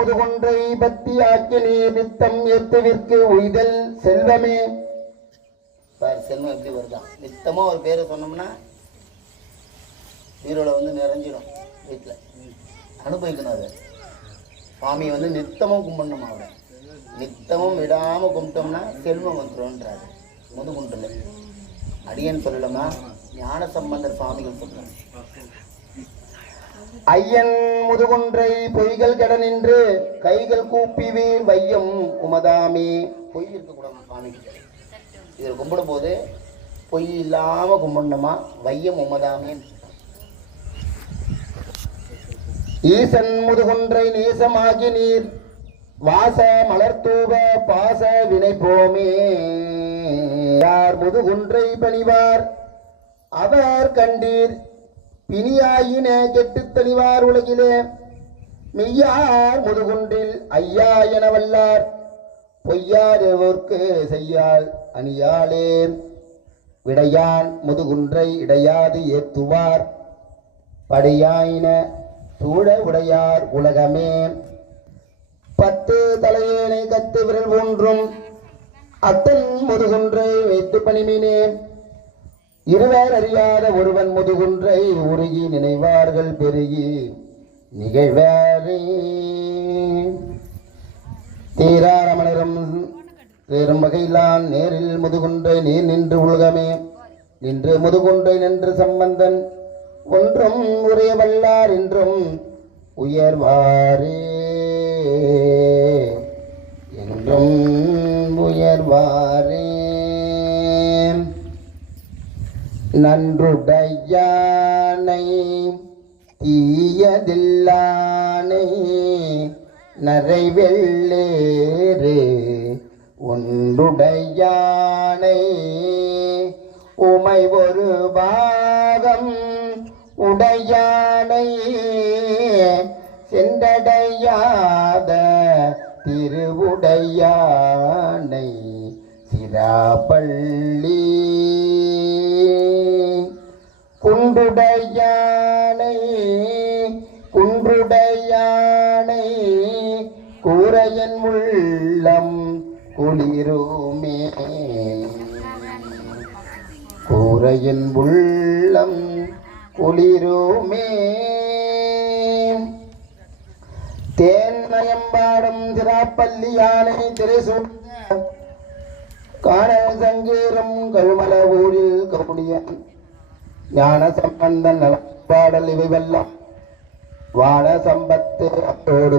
முதுகொன்றை பத்தி ஆக்கினே நித்தம் எத்துவிற்கு உய்தல் செல்வமே. செல்வம் எப்படி வருதான்? நித்தமா ஒரு பேரை சொன்னோம்னா வீரோட நிறைஞ்சிடும். வீட்டில் அனுபவிக்கணும். அதை சுவாமியை நித்தமும் கும்பிடணும். அவரை நித்தமும் விடாமல் கும்பிட்டோம்னா செல்வம் வந்துடும்ன்றாரு முதுகுன்றில். அடியன்னு சொல்லலாமா? ஞான சம்பந்தர் சுவாமிகள் சொல்றாங்க. ஐயன் முதுகொன்றை பொய்கள் கெட நின்று கைகள் கூப்பிவீர் வையம் உமதாமே. பொய் இருக்கக்கூடாது சுவாமிக்கு. இதில் கும்பிடும் போது பொய் இல்லாம கும்பிடணுமா? வையம் உமதாமே. ஈசன் முதுகொன்றை நேசமாகி நீர் வாச மலர்த்தூவ பாச வினை போமே. யார் முதுகுன்றை பணிவார் அவர் கண்டீர் பிணியாயின கெட்டு தணிவார் உலகிலே. மெய்யார் முதுகுன்றில் ஐயா என வல்லார் பொய்யாதவர்க்கு செய்யாள் அணியாளே. விடையான் முதுகுன்றை இடையாது ஏத்துவார் படையாயின சூழ உடையார் உலகமே. 10 தலையேனை கத்து விரல் ஒன்றும் அத்தன் முதுகுன்றை வைத்து பணிமினே. இருவர் அறியாத ஒருவன் முதுகுன்றை உருகி நினைவார்கள் பெருகி நிகழ்வாரே. தீராரமணரும் சேரும் வகையிலான் நேரில் முதுகுன்றை நீர் நின்று உலகமே. நின்று முதுகுன்றை நின்று சம்பந்தன் ஒன்றும் உரைய வல்லார் என்றும் உயர்வாரே. என்றும் உயர்வாரே. நன்றுடையானை தீயதில்லானை நரைவெள்ளேறு ஒன்றுடையானை உமை ஒரு பாகம் உடையானை சென்றடையாத திருவுடையானை சிராப்பள்ளி. குன்றுடையானை குன்றுடையானை கூரையன் உள்ளம் குளிருமே. கூரையன் உள்ளம் குளிருமே. தேன்மயம்பாடும் திராப்பள்ளி யானை திரைசூழ காணல் சங்கீரம் கழுமல ஊரில் கவுடிய ஞான சம்பந்தன் பாடல் இவை வெல்லாம் வான சம்பத்து அத்தோடு